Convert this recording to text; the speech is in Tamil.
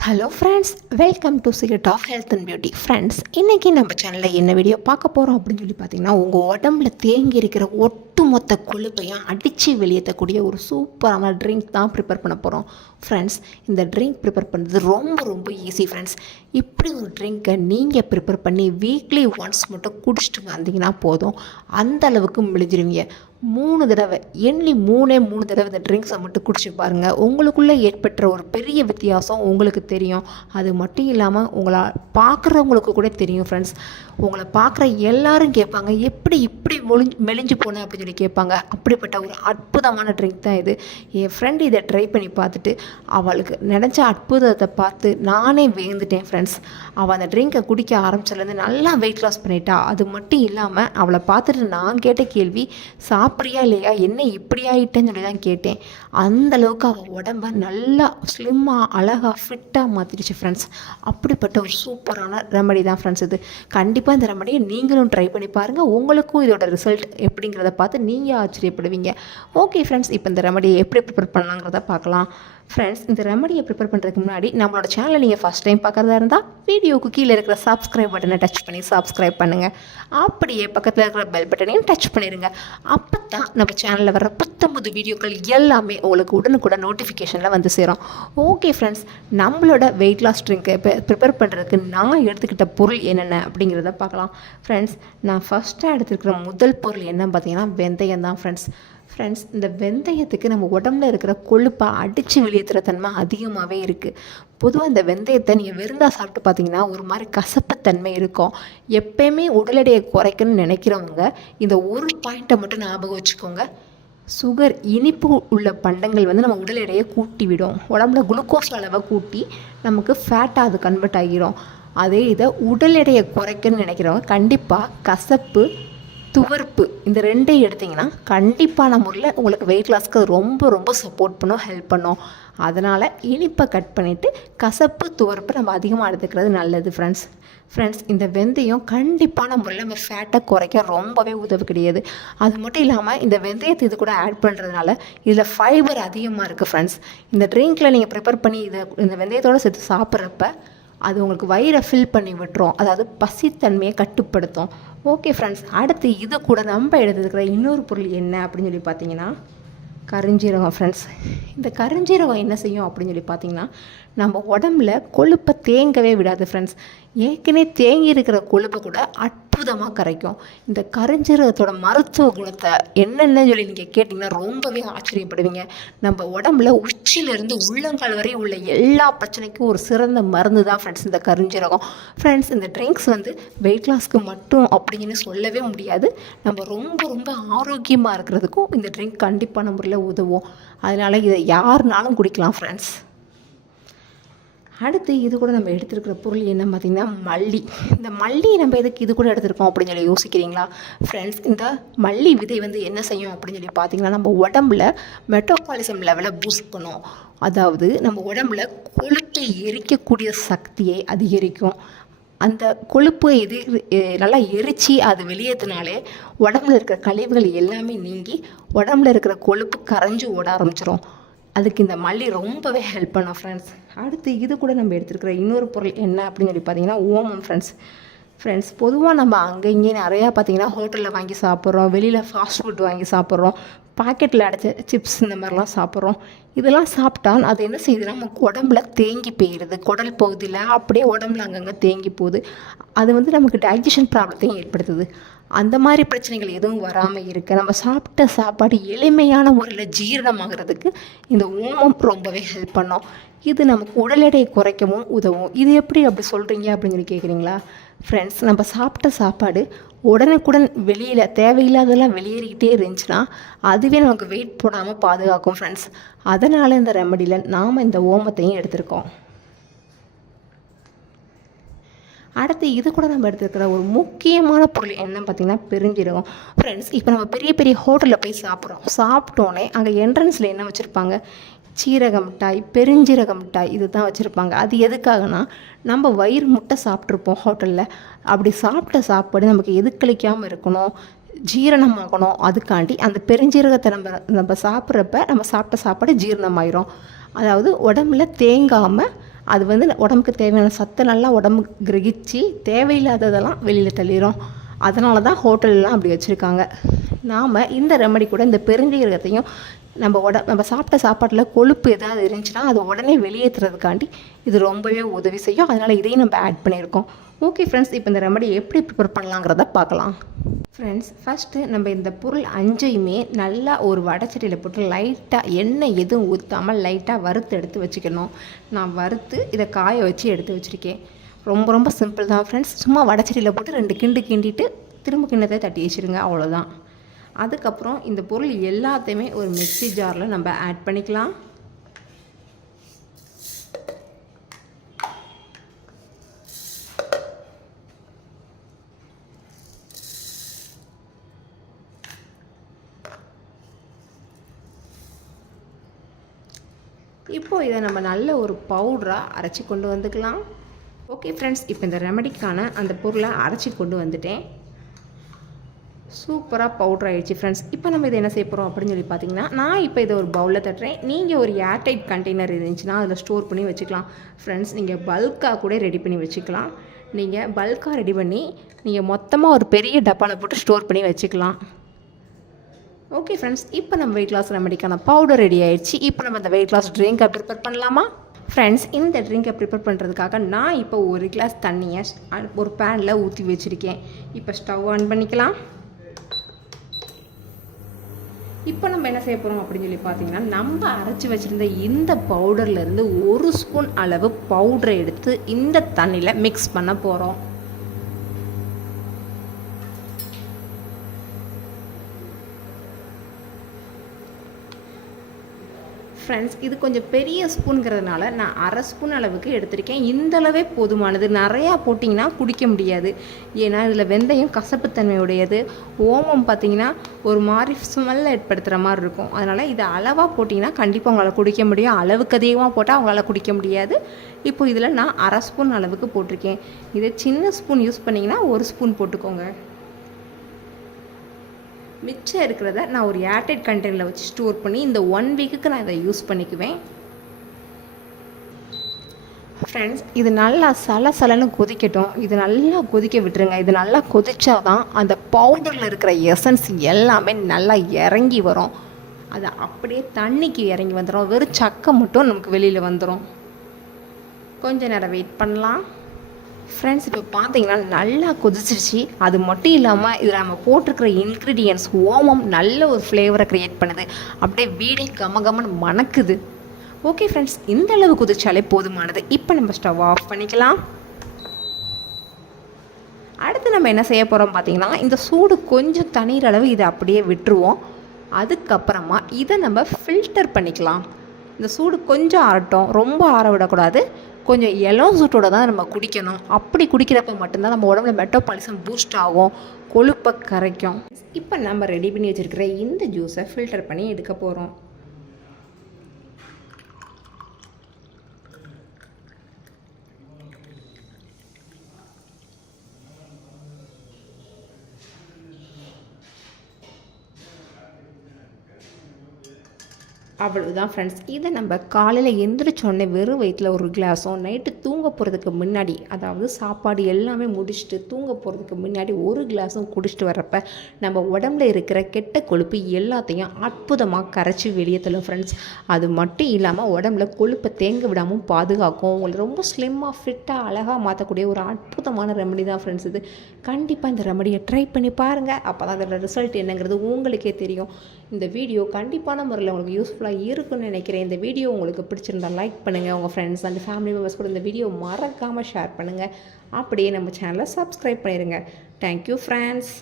Hello friends welcome to secret of health and beauty friends இன்றைக்கி நம்ம சேனலில் என்ன வீடியோ பார்க்க போகிறோம் அப்படின்னு சொல்லி பார்த்தீங்கன்னா உங்கள் உடம்புல தேங்கி இருக்கிற ஒட்டுமொத்த கொழுப்பையும் அடித்து வெளியேற்றக்கூடிய ஒரு சூப்பரான ட்ரிங்க் தான் ப்ரிப்பேர் பண்ண போகிறோம் ஃப்ரெண்ட்ஸ் இந்த ட்ரிங்க் ப்ரிப்பேர் பண்ணுறது ரொம்ப ரொம்ப ஈஸி ஃப்ரெண்ட்ஸ் இப்படி ஒரு ட்ரிங்க்கை நீங்கள் ப்ரிப்பேர் பண்ணி வீக்லி ஒன்ஸ் மட்டும் குடிச்சிட்டு வந்தீங்கன்னா போதும். அந்த அளவுக்கு மெலிஞ்சிருவீங்க மூணு தடவை எண்ணி மூணே மூணு தடவை இந்த ட்ரிங்க்ஸை மட்டும் குடிச்சு பாருங்கள் உங்களுக்குள்ளே ஏற்பட்ட ஒரு பெரிய வித்தியாசம் உங்களுக்கு தெரியும். அது மட்டும் இல்லாமல் உங்களால் பார்க்குறவங்களுக்கு கூட தெரியும் ஃப்ரெண்ட்ஸ் உங்களை பார்க்குற எல்லாரும் கேட்பாங்க எப்படி இப்படி மொழிஞ்சு மெலிஞ்சு போனேன் அப்படின்னு சொல்லி கேட்பாங்க. அப்படிப்பட்ட ஒரு அற்புதமான ட்ரிங்க் தான் இது. என் ஃப்ரெண்டு இதை ட்ரை பண்ணி பார்த்துட்டு அவளுக்கு நினச்ச அற்புதத்தை பார்த்து நானே வேந்துட்டேன் ஃப்ரெண்ட்ஸ் அவள் அந்த ட்ரிங்கை குடிக்க ஆரம்பிச்சதுலேருந்து நல்லா வெயிட் லாஸ் பண்ணிட்டா. அது மட்டும் இல்லாமல் அவளை பார்த்துட்டு நான் கேட்ட கேள்வி சாப்பிட்றியா இல்லையா? என்ன இப்படி ஆகிட்டேன்னு சொல்லி தான் கேட்டேன். அந்த அளவுக்கு அவள் உடம்ப நல்லா ஸ்லிம்மாக அழகாக ஃபிட்டாக மாற்றிடுச்சு ஃப்ரெண்ட்ஸ் அப்படிப்பட்ட ஒரு சூப்பரான ரெமடி தான் ஃப்ரெண்ட்ஸ் இது. கண்டிப்பாக இந்த ரெமடியை நீங்களும் ட்ரை பண்ணி பாருங்கள் உங்களுக்கும் இதோட ரிசல்ட் எப்படிங்கிறத பார்த்து நீங்கள் ஆச்சரியப்படுவீங்க. ஓகே ஃப்ரெண்ட்ஸ் இப்போ இந்த ரெமடியை எப்படி ப்ரிப்பேர் பண்ணலாங்கிறத பார்க்கலாம். ஃப்ரெண்ட்ஸ் இந்த ரெமடியை ப்ரிப்பேர் பண்ணுறதுக்கு முன்னாடி நம்மளோட சேனலை நீங்கள் ஃபஸ்ட் டைம் பார்க்குறதா இருந்தால் வீடியோக்கு கீழே இருக்கிற சப்ஸ்கிரைப் பட்டனை டச் பண்ணி சப்ஸ்கிரைப் பண்ணுங்கள் அப்படியே பக்கத்தில் இருக்கிற பெல் பட்டனையும் டச் பண்ணிடுங்க அப்போ தான் நம்ம சேனலில் வர பத்தொம்பது வீடியோக்கள் எல்லாமே உங்களுக்கு உடனுக்குடன் நோட்டிஃபிகேஷனில் வந்து சேரும். ஓகே ஃப்ரெண்ட்ஸ் நம்மளோட வெயிட் லாஸ் ட்ரிங்க்கை ப்ரிப்பேர் பண்ணுறதுக்கு நான் எடுத்துக்கிட்ட பொருள் என்னென்ன அப்படிங்கிறத பார்க்கலாம். ஃப்ரெண்ட்ஸ் நான் ஃபஸ்ட்டாக எடுத்துருக்கிற முதல் பொருள் என்னன்னு பார்த்தீங்கன்னா வெந்தயம் தான் ஃப்ரெண்ட்ஸ் ஃப்ரெண்ட்ஸ் இந்த வெந்தயத்துக்கு நம்ம உடம்புல இருக்கிற கொழுப்பை அடித்து வெளியேற்றுற தன்மை அதிகமாகவே இருக்குது பொதுவாக இந்த வெந்தயத்தை நீங்கள் விருந்தா சாப்பிட்டு பார்த்தீங்கன்னா ஒரு மாதிரி கசப்புத்தன்மை இருக்கும். எப்பயுமே உடல் எடையை குறைக்கணும்னு நினைக்கிறவங்க இந்த ஒரு பாயிண்ட்டை மட்டும் ஞாபகம் வச்சுக்கோங்க. சுகர் இனிப்பு உள்ள பண்டங்கள் வந்து நம்ம உடல் எடையை கூட்டி விடும் உடம்புல குளுக்கோஸ் அளவை கூட்டி நமக்கு ஃபேட்டாக அது கன்வெர்ட் ஆகிரும். அதே இதை உடல் எடையை குறைக்கணும்னு நினைக்கிறவங்க கண்டிப்பாக கசப்பு துவர்ப்பு. இந்த ரெண்டையும் எடுத்திங்கன்னா கண்டிப்பான முறையில் உங்களுக்கு வெயிட் லாஸ்க்கு அது ரொம்ப ரொம்ப சப்போர்ட் பண்ணும் ஹெல்ப் பண்ணும். அதனால் இனிப்பை கட் பண்ணிவிட்டு கசப்பு துவர்ப்பு நம்ம அதிகமாக எடுத்துக்கிறது நல்லது ஃப்ரெண்ட்ஸ் ஃப்ரெண்ட்ஸ் இந்த வெந்தயம் கண்டிப்பான முறையில் நம்ம ஃபேட்டை குறைக்க ரொம்பவே உதவி கிடையாது அது மட்டும் இல்லாமல் இந்த வெந்தயத்தை இது கூட ஆட் பண்ணுறதுனால இதில் ஃபைபர் அதிகமாக இருக்குது ஃப்ரெண்ட்ஸ் இந்த ட்ரிங்க்கில் நீங்கள் ப்ரிப்பேர் பண்ணி இதை இந்த வெந்தயத்தோடு சேர்த்து சாப்பிட்றப்ப அது உங்களுக்கு வயிறை ஃபில் பண்ணி விட்டுரும். அதாவது பசித்தன்மையை கட்டுப்படுத்தும். ஓகே ஃப்ரெண்ட்ஸ் அடுத்து இது கூட நம்ம எடுத்துக்கிற இன்னொரு பொருள் என்ன அப்படின்னு சொல்லி பார்த்தீங்கன்னா கருஞ்சீரகம் ஃப்ரெண்ட்ஸ் இந்த கருஞ்சீரகம் என்ன செய்யும் அப்படின்னு சொல்லி பார்த்தீங்கன்னா நம்ம உடம்புல கொழுப்பை தேங்கவே விடாது ஃப்ரெண்ட்ஸ் ஏற்கனவே தேங்கி இருக்கிற கொழுப்பை கூட அட் அற்புதமாக கரைக்கும். இந்த கருஞ்சீரகத்தோட மருத்துவ குணத்தை என்னென்னு சொல்லி நீங்கள் கேட்டிங்கன்னா ரொம்பவே ஆச்சரியப்படுவீங்க. நம்ம உடம்புல உச்சியிலேருந்து உள்ளங்கால் வரை உள்ள எல்லா பிரச்சனைக்கும் ஒரு சிறந்த மருந்து தான் ஃப்ரெண்ட்ஸ் இந்த கருஞ்சீரகம் ஃப்ரெண்ட்ஸ் இந்த ட்ரிங்க்ஸ் வந்து வெயிட் லாஸ்க்கு மட்டும் அப்படின்னு சொல்லவே முடியாது. நம்ம ரொம்ப ரொம்ப ஆரோக்கியமாக இருக்கிறதுக்கும் இந்த ட்ரிங்க் கண்டிப்பான முறையில் உதவும். அதனால் இதை யாருனாலும் குடிக்கலாம் ஃப்ரெண்ட்ஸ் அடுத்து இது கூட நம்ம எடுத்துருக்கிற பொருள் என்ன பார்த்திங்கன்னா மல்லி. இந்த மல்லி நம்ம எதுக்கு இது கூட எடுத்திருக்கோம் அப்படின்னு சொல்லி யோசிக்கிறீங்களா? ஃப்ரெண்ட்ஸ் இந்த மல்லி விதை வந்து என்ன செய்யும் அப்படின்னு சொல்லி பார்த்தீங்கன்னா நம்ம உடம்புல மெட்டோபாலிசம் லெவலை பூஸ்ட் பண்ணும். அதாவது நம்ம உடம்புல கொழுப்பை எரிக்கக்கூடிய சக்தியை அதிகரிக்கும். அந்த கொழுப்பு எது நல்லா எரித்து அது வெளியேற்றினாலே உடம்புல இருக்கிற கழிவுகள் எல்லாமே நீங்கி உடம்புல இருக்கிற கொழுப்பு கரைஞ்சி ஓட ஆரம்பிச்சிடும் அதுக்கு இந்த மல்லி ரொம்பவே ஹெல்ப் பண்ணும் ஃப்ரெண்ட்ஸ் அடுத்து இது கூட நம்ம எடுத்துருக்கிற இன்னொரு பொருள் என்ன அப்படின்னு சொல்லி பார்த்தீங்கன்னா ஓமம் ஃப்ரெண்ட்ஸ் ஃப்ரெண்ட்ஸ் பொதுவாக நம்ம அங்கே இங்கே நிறையா பார்த்தீங்கன்னா ஹோட்டலில் வாங்கி சாப்பிட்றோம் வெளியில் ஃபாஸ்ட் ஃபுட் வாங்கி சாப்பிட்றோம். பாக்கெட்டில் அடைச்ச சிப்ஸ் இந்த மாதிரிலாம் சாப்பிட்றோம். இதெல்லாம் சாப்பிட்டா அது என்ன செய்யுதுன்னா நமக்கு உடம்புல தேங்கி போயிடுது. குடல் பகுதியில் அப்படியே உடம்புல அங்கங்கே தேங்கி போகுது. அது வந்து நமக்கு டைஜஷன் ப்ராப்ளத்தையும் ஏற்படுத்துது. அந்த மாதிரி பிரச்சனைகள் எதுவும் வராமல் இருக்க நம்ம சாப்பிட்ட சாப்பாடு எளிமையான முறையில் ஜீரணமாகிறதுக்கு இந்த ஓமம் ரொம்பவே ஹெல்ப் பண்ணோம். இது நமக்கு உடல் எடையை குறைக்கவும் உதவும். இது எப்படி அப்படி சொல்கிறீங்க அப்படின்னு சொல்லி கேட்குறீங்களா ஃப்ரெண்ட்ஸ் நம்ம சாப்பிட்ட சாப்பாடு உடனுக்குடன் வெளியில் தேவையில்லாதெல்லாம் வெளியேறிக்கிட்டே இருந்துச்சுன்னா அதுவே நமக்கு வெயிட் போடாமல் பாதுகாக்கும் ஃப்ரெண்ட்ஸ் அதனால் இந்த ரெமடியில் நாம் இந்த ஓமத்தையும் எடுத்திருக்கோம். அடுத்து இது கூட நம்ம எடுத்துருக்கிற ஒரு முக்கியமான பொருள் என்னன்னு பார்த்தீங்கன்னா பெருஞ்சீரகம். ஃப்ரெண்ட்ஸ் இப்போ நம்ம பெரிய பெரிய ஹோட்டலில் போய் சாப்பிட்றோம். சாப்பிட்டோன்னே அங்கே என்ட்ரன்ஸில் என்ன வச்சுருப்பாங்க? சீரக மிட்டாய் பெருஞ்சீரக மிட்டாய் இது தான் வச்சுருப்பாங்க. அது எதுக்காகனா நம்ம வயிறு முட்டை சாப்பிட்ருப்போம் ஹோட்டலில். அப்படி சாப்பிட்ட சாப்பாடு நமக்கு எதுக்களிக்காமல் இருக்கணும் ஜீரணமாகணும் அதுக்காண்டி அந்த பெருஞ்சீரகத்தை நம்ம நம்ம சாப்பிட்றப்ப நம்ம சாப்பிட்ட சாப்பாடு ஜீரணமாயிரும். அதாவது உடம்புல தேங்காமல் அது வந்து உடம்புக்கு தேவையான சத்தை நல்லா உடம்பு கிரகிச்சு தேவையில்லாததெல்லாம் வெளியில் தள்ளிடும் அதனால தான் ஹோட்டல்லாம் அப்படி வச்சுருக்காங்க. நாம் இந்த ரெமடி கூட இந்த பெருஞ்சீரகத்தையும் நம்ம உட நம்ம சாப்பிட்ட சாப்பாட்டில் கொழுப்பு ஏதாவது இருந்துச்சுன்னா அது உடனே வெளியேற்றுறதுக்காண்டி இது ரொம்பவே உதவி செய்யும். அதனால் இதையும் நம்ம ஆட் பண்ணியிருக்கோம். ஓகே ஃப்ரெண்ட்ஸ் இப்போ இந்த ரெமடி எப்படி ப்ரிப்பேர் பண்ணலாங்கிறத பார்க்கலாம். ஃப்ரெண்ட்ஸ் ஃபஸ்ட்டு நம்ம இந்த பொருள் அஞ்சையுமே நல்லா ஒரு வடச்சட்டியில் போட்டு லைட்டாக எண்ணெய் எதுவும் ஊற்றாமல் லைட்டாக வறுத்து எடுத்து வச்சுக்கணும். நான் வறுத்து இதை காய வச்சு எடுத்து வச்சுருக்கேன். ரொம்ப ரொம்ப சிம்பிள் தான் ஃப்ரெண்ட்ஸ் சும்மா வடச்சட்டியில் போட்டு ரெண்டு கிண்டு கிண்டிட்டு திரும்ப கிண்ணத்தை தட்டி வச்சுருங்க. அவ்வளோதான் அதுக்கப்புறம் இந்த பொருள் எல்லாத்தையுமே ஒரு மிக்ஸி ஜாரில் நம்ம ஆட் பண்ணிக்கலாம். இப்போது இதை நம்ம நல்ல ஒரு பவுடராக அரைச்சி கொண்டு வந்துக்கலாம். ஓகே ஃப்ரெண்ட்ஸ் இப்போ இந்த ரெமடிக்கான அந்த பொருளை அரைச்சி கொண்டு வந்துட்டேன். சூப்பராக பவுடர் ஆகிடுச்சு ஃப்ரெண்ட்ஸ் இப்போ நம்ம இதை என்ன செய்ய போகிறோம் அப்படின்னு சொல்லி பார்த்தீங்கன்னா நான் இப்போ இதை ஒரு பவுலில் தட்டுறேன். நீங்கள் ஒரு ஏர்டைட் கண்டெய்னர் இருந்துச்சுன்னா அதில் ஸ்டோர் பண்ணி வச்சுக்கலாம். ஃப்ரெண்ட்ஸ் நீங்கள் பல்காக கூட ரெடி பண்ணி வச்சுக்கலாம். நீங்கள் பல்காக ரெடி பண்ணி நீங்கள் மொத்தமாக ஒரு பெரிய டப்பாவில் போட்டு ஸ்டோர் பண்ணி வச்சுக்கலாம். ஓகே ஃப்ரெண்ட்ஸ் இப்போ நம்ம வெயிட் லாஸ் ரெமடிக்கான பவுடர் ரெடி ஆயிடுச்சு. இப்போ நம்ம அந்த வெயிட் லாஸ் ட்ரிங்கை ப்ரிப்பேர் பண்ணலாமா? ஃப்ரெண்ட்ஸ் இந்த ட்ரிங்கை ப்ரிப்பேர் பண்ணுறதுக்காக நான் இப்போ ஒரு கிளாஸ் தண்ணியை ஒரு பேனில் ஊற்றி வச்சுருக்கேன். இப்போ ஸ்டவ் ஆன் பண்ணிக்கலாம். இப்போ நம்ம என்ன செய்ய போகிறோம் அப்படின்னு சொல்லி பார்த்தீங்கன்னா நம்ம அரைச்சி வச்சுருந்த இந்த பவுடர்லேருந்து ஒரு ஸ்பூன் அளவு பவுடரை எடுத்து இந்த தண்ணியில் மிக்ஸ் பண்ண போகிறோம் ஃப்ரெண்ட்ஸ் இது கொஞ்சம் பெரிய ஸ்பூனுங்கிறதுனால நான் அரை ஸ்பூன் அளவுக்கு எடுத்திருக்கேன். இந்த அளவே போதுமானது. நிறையா போட்டிங்கன்னா குடிக்க முடியாது. ஏன்னா இதில் வெந்தயம் கசப்புத்தன்மையுடையது. ஓமம் பார்த்திங்கன்னா ஒரு மாதிரி ஸ்மெல்ல ஏற்படுத்துகிற மாதிரி இருக்கும். அதனால் இதை அளவாக போட்டிங்கன்னா கண்டிப்பாக உங்களால் குடிக்க முடியும். அளவுக்கு அதிகமாக போட்டால் அவங்களால் குடிக்க முடியாது. இப்போ இதில் நான் அரை ஸ்பூன் அளவுக்கு போட்டிருக்கேன். இதை சின்ன ஸ்பூன் யூஸ் பண்ணிங்கன்னா ஒரு ஸ்பூன் போட்டுக்கோங்க. மிச்சம் இருக்கிறத நான் ஒரு ஏர்டைட் கண்டெய்னரில் வச்சு ஸ்டோர் பண்ணி இந்த ஒன் வீக்குக்கு நான் இதை யூஸ் பண்ணிக்குவேன். ஃப்ரெண்ட்ஸ் இது நல்லா சல சலன்னு கொதிக்கட்டும். இது நல்லா கொதிக்க விட்டுருங்க. இது நல்லா கொதிச்சா தான் அந்த பவுடரில் இருக்கிற எசன்ஸ் எல்லாமே நல்லா இறங்கி வரும். அது அப்படியே தண்ணிக்கு இறங்கி வந்துடும் வெறும் சக்கை மட்டும் நமக்கு வெளியில் வந்துடும் கொஞ்ச நேரம் வெயிட் பண்ணலாம். ஃப்ரெண்ட்ஸ் இப்போ பார்த்தீங்கன்னா நல்லா கொதிச்சிருச்சு. அது மட்டும் இல்லாமல் இதில் நம்ம போட்டிருக்கிற இன்க்ரீடியன்ஸ் ஓமம் நல்ல ஒரு ஃப்ளேவரை க்ரியேட் பண்ணுது. அப்படியே வீடே கம கமன்னு மணக்குது. ஓகே ஃப்ரெண்ட்ஸ் இந்த அளவு கொதிச்சாலே போதுமானது. இப்போ நம்ம ஸ்டவ் ஆஃப் பண்ணிக்கலாம். அடுத்து நம்ம என்ன செய்ய போகிறோம் பார்த்தீங்கன்னா இந்த சூடு கொஞ்சம் தண்ணீர் அளவு இதை அப்படியே விட்டுருவோம். அதுக்கப்புறமா இதை நம்ம ஃபில்டர் பண்ணிக்கலாம். இந்த சூடு கொஞ்சம் ஆறட்டும் ரொம்ப ஆற விடக்கூடாது. கொஞ்சம் இளம் சூட்டோட தான் நம்ம குடிக்கணும். அப்படி குடிக்கிறப்ப மட்டும்தான் நம்ம உடம்புல மெட்டோபாலிசம் பூஸ்ட் ஆகும். கொழுப்பை கரைக்கும். இப்போ நம்ம ரெடி பண்ணி வச்சுருக்கிற இந்த ஜூஸை ஃபில்டர் பண்ணி எடுக்க போகிறோம் அவ்வளவுதான் ஃப்ரெண்ட்ஸ் இதை நம்ம காலையில் எந்திரிச்சோடனே வெறும் வயிற்றில் ஒரு கிளாஸும் நைட்டு தூங்க போகிறதுக்கு முன்னாடி அதாவது சாப்பாடு எல்லாமே முடிச்சுட்டு தூங்க போகிறதுக்கு முன்னாடி ஒரு கிளாஸும் குடிச்சிட்டு வர்றப்ப நம்ம உடம்புல இருக்கிற கெட்ட கொழுப்பு எல்லாத்தையும் அற்புதமாக கரைச்சி வெளியே தள்ளும் ஃப்ரெண்ட்ஸ் அது மட்டும் இல்லாமல் உடம்புல கொழுப்பை தேங்க விடாமல் பாதுகாக்கும். உங்களை ரொம்ப ஸ்லிம்மாக ஃபிட்டாக அழகாக மாற்றக்கூடிய ஒரு அற்புதமான ரெமடி தான் ஃப்ரெண்ட்ஸ் இது. கண்டிப்பாக இந்த ரெமடியை ட்ரை பண்ணி பாருங்கள் அப்போ தான் அதோட ரிசல்ட் என்னங்கிறது உங்களுக்கே தெரியும். இந்த வீடியோ கண்டிப்பான முறையில் உங்களுக்கு யூஸ்ஃபுல்லாக இருக்குன்னு நினைக்கிறேன். இந்த வீடியோ உங்களுக்கு பிடிச்சிருந்தா லைக் பண்ணுங்கள் உங்கள் ஃப்ரெண்ட்ஸ் அண்ட் ஃபேமிலி மெம்பர்ஸ் கூட இந்த வீடியோ மறக்காமல் ஷேர் பண்ணுங்கள் அப்படியே நம்ம சேனலை சப்ஸ்கிரைப் பண்ணிடுங்க தேங்க்யூ ஃப்ரெண்ட்ஸ்